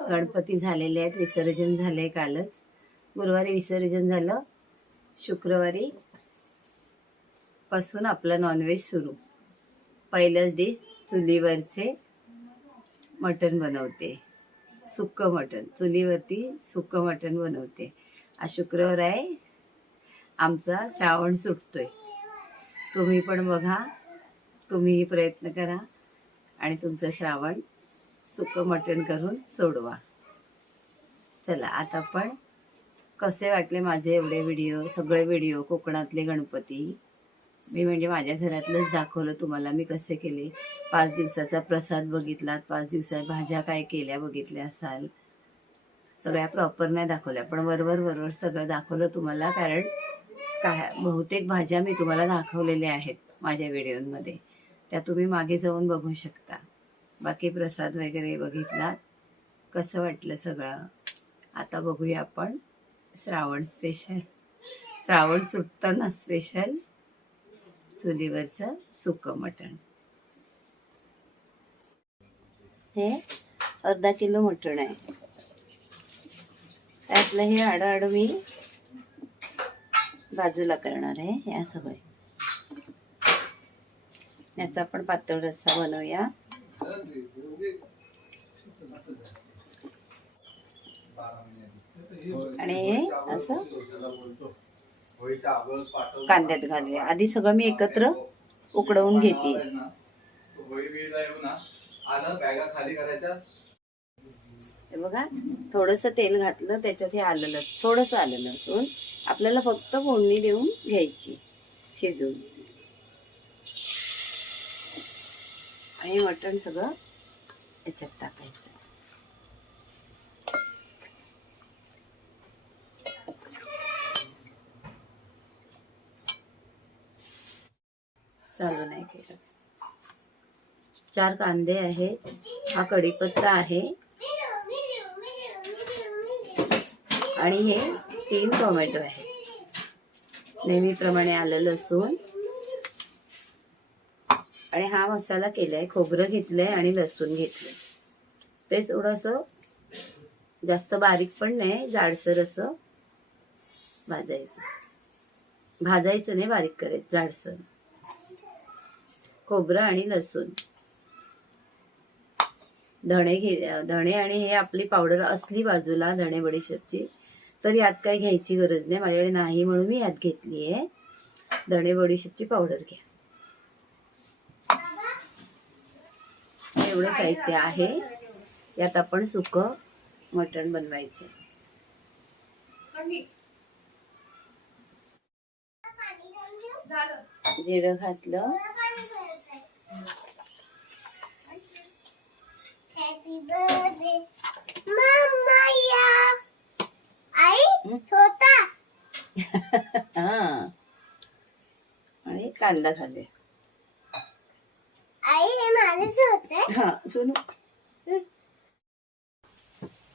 गणपती झालेले आहेत, विसर्जन झाले कालच. गुरुवारी विसर्जन झालं, शुक्रवारी पासून आपलं नॉनव्हेज सुरू. पहिलंच डिश चुलीवरचे मटण बनवते, सुक्कं मटण. चुलीवरती सुक्कं मटण बनवते. आज शुक्रवार आहे, आमचा श्रावण सुटतोय. तुम्ही पण बघा, तुम्हीही प्रयत्न करा आणि तुमचं श्रावण सुक्कं मटण करून सोडवा. चला आता पण कसे वाटले माझे एवढे व्हिडिओ, सगळे व्हिडिओ कोकणातले गणपती. मी म्हणजे माझ्या घरातलंच दाखवलं तुम्हाला मी कसे केले. 5 दिवसाचा प्रसाद बघितलात, 5 दिवसात भाज्या काय केल्या बघितल्या असाल. सगळ्या प्रॉपर नाही दाखवल्या, पण वरवर सगळं दाखवलं तुम्हाला. कारण काय बहुतेक भाज्या मी तुम्हाला दाखवलेल्या आहेत माझ्या व्हिडिओमध्ये, त्या तुम्ही मागे जाऊन बघू शकता. बाकी प्रसाद वगैरे बघितला. कसं वाटलं सगळं. आता बघूया आपण श्रावण स्पेशल, श्रावण सुटताना स्पेशल चुलीवरचं सुक्कं मटण. हे अर्धा किलो मटण आहे. त्यातलं हे आड मी बाजूला करणार आहे. या सगळे याचा आपण पातळ रस्सा बनवूया. आणि हे असं कांद्यात घालूया. आधी सगळं मी एकत्र उकडवून घेते. हे बघा, थोडंसं तेल घातलं, त्याच्यात हे थोडंसं आलं लसूण आपल्याला फक्त फोडणी देऊन घ्यायची, शिजून. आणि मटण सगळं याच्यात टाकायचं. चालू नाही केलं. 4 कांदे आहेत, हा कढीपत्ता आहे आणि हे 3 टोमॅटो आहे. नेहमीप्रमाणे आलं लसूण. आणि हा मसाला केलाय, खोबरं घेतलंय आणि लसूण घेतलंय. ते थोडंसं जास्त बारीक पण नाही, जाडसर असं भाजायचं नाही, बारीक करायचं, जाडसर. खोबरं आणि लसूण, धणे आणि हे आपली पावडर असली बाजूला धणे बडीशेपची, तर यात काही घ्यायची गरज नाही. माझ्याकडे नाही म्हणून मी यात घेतली आहे. धणे बडीशेपची पावडर घ्या. एवढं साहित्य आहे. यात आपण सुकं मटण बनवायचं. जिरं घातलं, आणि कांदा घालूया. हा सुनू,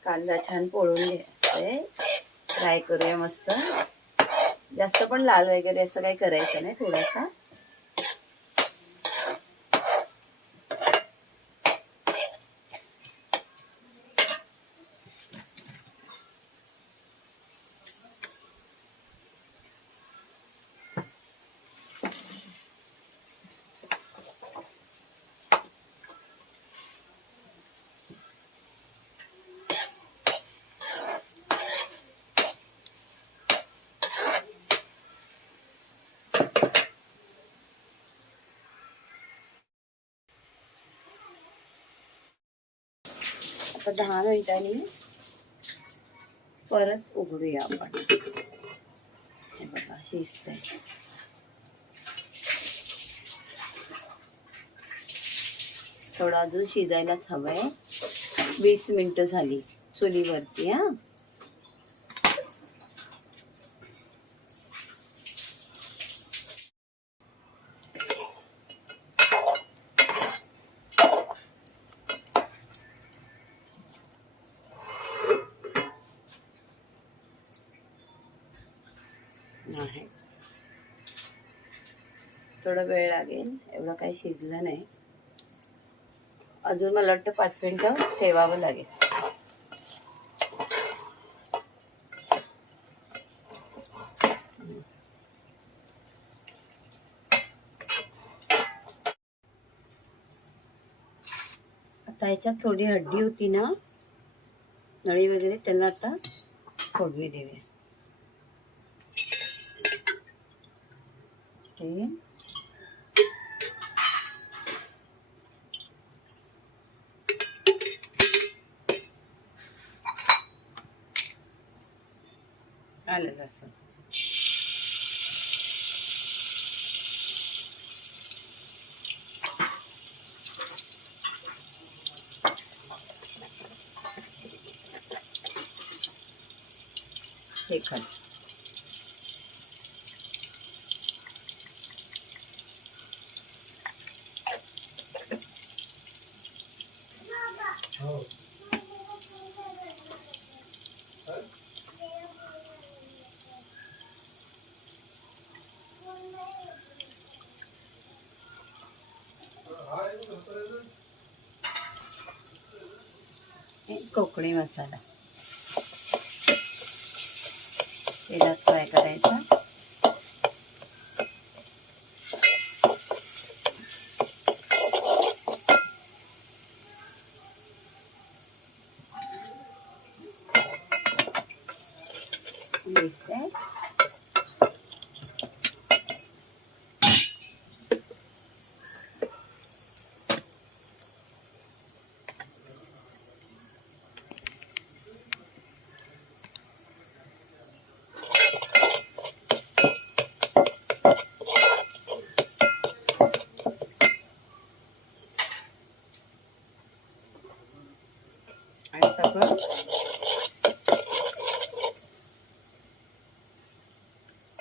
कांदा छान पोळून घ्यायचा, फ्राय करूया मस्त. जास्त पण लाल वगैरे असं काही करायचं नाही, थोडासा. आता 10 मिनिटांनी परत उघडूया आपण. हे बघा, शिजतंय. थोडं अजून शिजायलाच हवंय. 20 मिनिटं झाली चुलीवरती. हा, आहे थोडा वेळ लागेल, एवढं काही शिजलं नाही अजून. मला वाटतं 5 मिनिटं ठेवावं लागेल. आता ह्याच्यात थोडी हड्डी होती ना, नळी वगैरे, त्याला आता फोडणी देऊया. आलं लसूण, तिखट, कोकणी मसाला तेलात फ्राय करायचा. आणि सगळं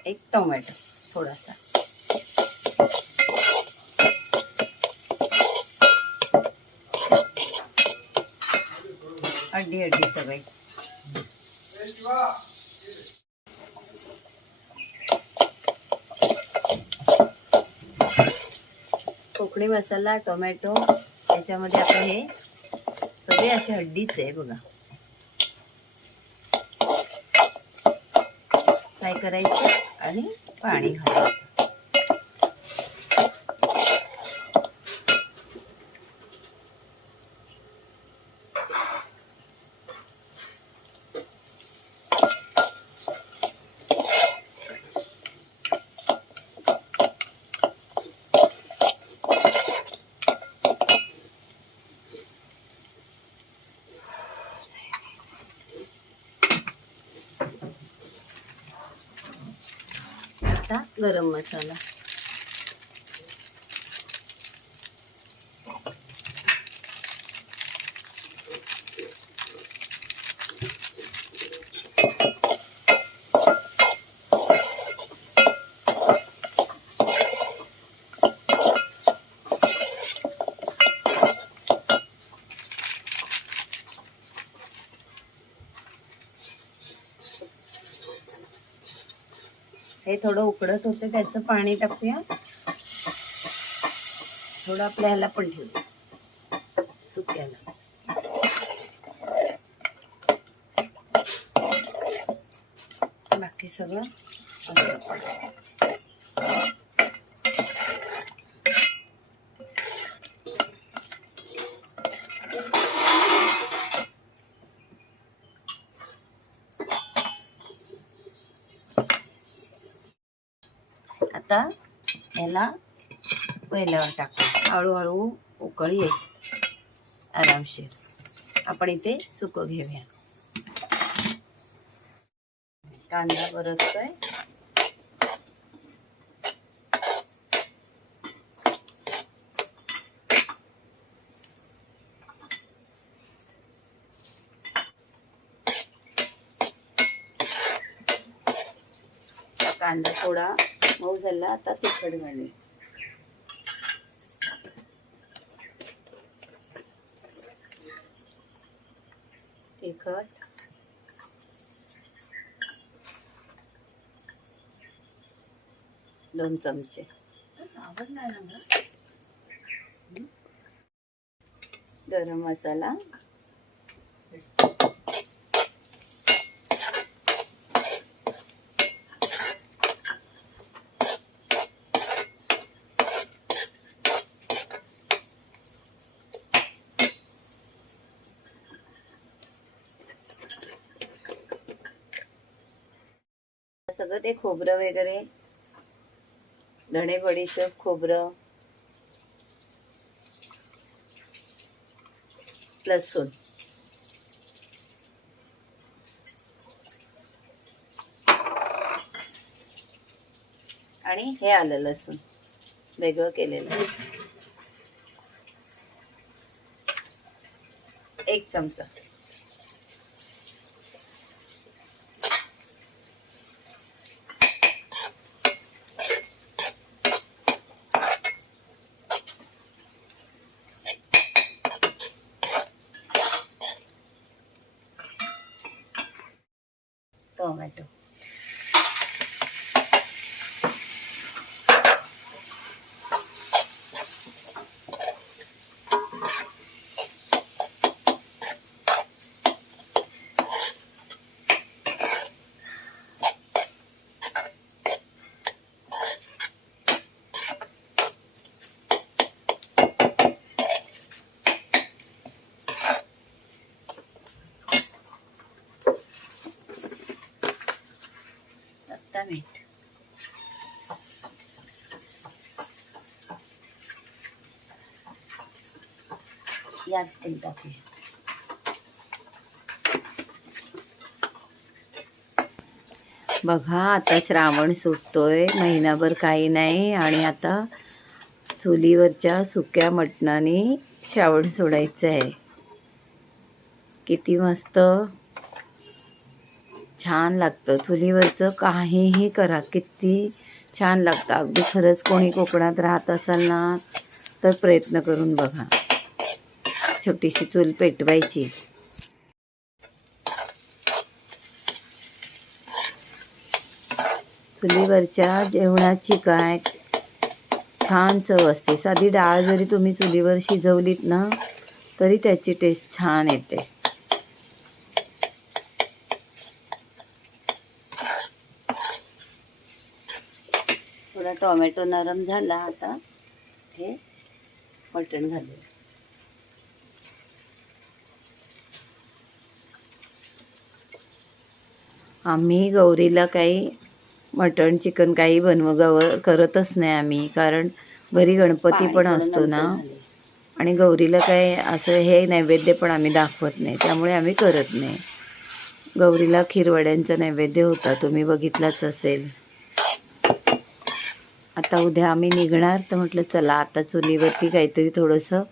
एक टोमॅटो थोडासा, हड्डी सगळी. कोकणी मसाला, टोमॅटो, त्याच्यामध्ये आता हे सगळे असे हड्डीच आहे बघा. फ्राय करायचे आणि पाणी घालायचं. आता गरम मसाला, हे थोडं उकडत होते, त्याचं पाणी टाकूया. थोडं आपल्या ह्याला पण ठेवूया सुक्याला. बाकी सगळं आता याला पहिल्यावर टाकू. हळूहळू उकळी येईल आरामशीर. आपण इथे सुकं घेऊया. कांदा परततोय. कांदा थोडा मऊ झाला, आता तिखट घालूया. तिखट, दोन चमचे. गरम मसाला, सगळं ते खोबरं वगैरे, धणे बडीशेप, खोबरं, लसूण, आणि हे आलं लसूण वेगळं केलेलं, 1 चमचा. टोमॅटो, मीठ, यात तेल टाकूया. बघा आता श्रावण सुटतोय, महिनाभर काही नाही, आणि आता चुलीवरच्या सुक्या मटणाने श्रावण सोडायचं आहे. किती मस्त छान लागतं चुलीवरचं, काहीही करा किती छान लागतं. अगदी खरंच कोणी कोकणात राहत असाल ना तर प्रयत्न करून बघा. छोटीशी चूल पेटवायची, चुलीवरच्या जेवणाची काय छान चव असते. साधी डाळ जरी तुम्ही चुलीवर शिजवलीत ना तरी त्याची टेस्ट छान येते. थोडा टोमॅटो नरम झाला, आता हे मटण घालू. आम्ही गौरीला काही मटण चिकन काही करतच नाही आम्ही, कारण घरी गणपती पण असतो ना, आणि गौरीला काय असं हे नैवेद्य पण आम्ही दाखवत नाही, त्यामुळे आम्ही करत नाही. गौरीला खीरवड्यांचा नैवेद्य होता, तुम्ही बघितलाच असेल. आता उद्या आम्ही निघणार, तर म्हटलं चला आता चुलीवरती काहीतरी थोडंसं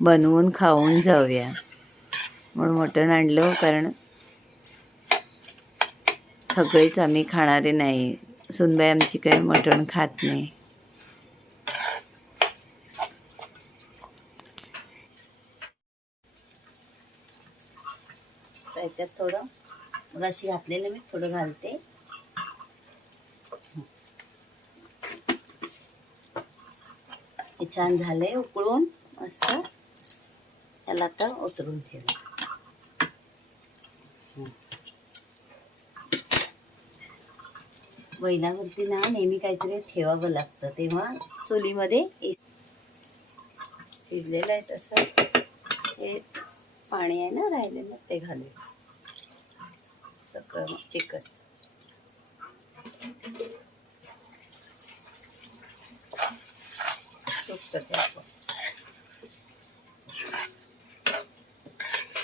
बनवून खाऊन जाऊया, म्हणून मटण आणलं. कारण सगळेच आम्ही खाणारे नाही, सुनबाई आमची काही मटण खात नाही. त्याच्यात थोडं मगाशी घातलेलं मी थोडं घालते. हे छान झालंय उकळून मस्त. याला आता उतरून ठेवू. बैलावरती ना नेहमी काहीतरी ठेवावं लागतं, तेव्हा चुलीमध्ये शिजलेलं आहे. तसं हे पाणी आहे ना राहिलेलं, ते घालू सगळं चिकन.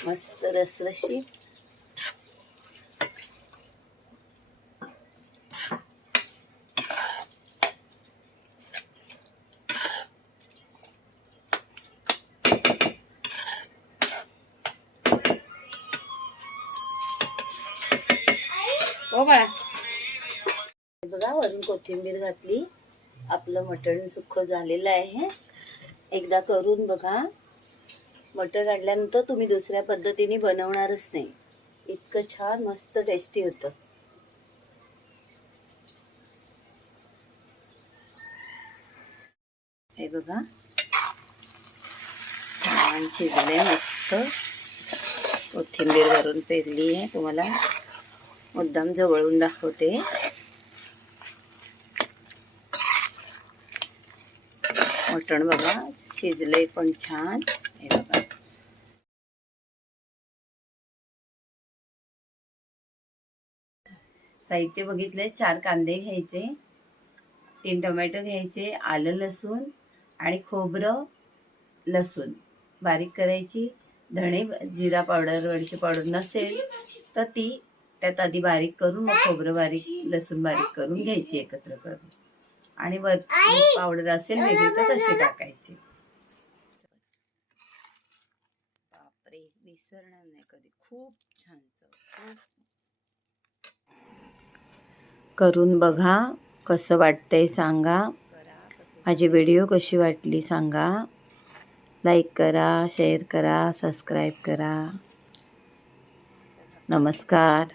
मस्त रसरशी. हो बाळा, बघा वरून कोथिंबीर घातली. आपलं मटण सुक्कं झालेलं आहे. एकदा करून बघा. मटण आणल्यानंतर तुम्ही दुसऱ्या पद्धतीने बनवणारच नाही, इतकं छान मस्त टेस्टी होतं. हे बघा छान शिजले मस्त. कोथिंबीर वरून पेरली आहे, तुम्हाला मुद्दाम जवळून दाखवते. मटण बघा शिजले पण छान. हे बघा साहित्य बघितले, 4 कांदे घ्यायचे, 3 टोमॅटो घ्यायचे, आलं लसूण आणि खोबरं लसूण बारीक करायची. धणे जिरा पावडर वडीची पावडर नसेल तर ती त्यात आधी बारीक करून मग खोबरं बारीक लसूण बारीक करून घ्यायची एकत्र करून, आणि वर पावडर असेल वेगळी तर तशी टाकायची. बापरे, विसरणार नाही कधी. खूप छान चव. करून बघा, कसं वाटतंय सांगा. माझी व्हिडिओ कशी वाटली सांगा. लाईक करा, शेअर करा, सबस्क्राईब करा. नमस्कार.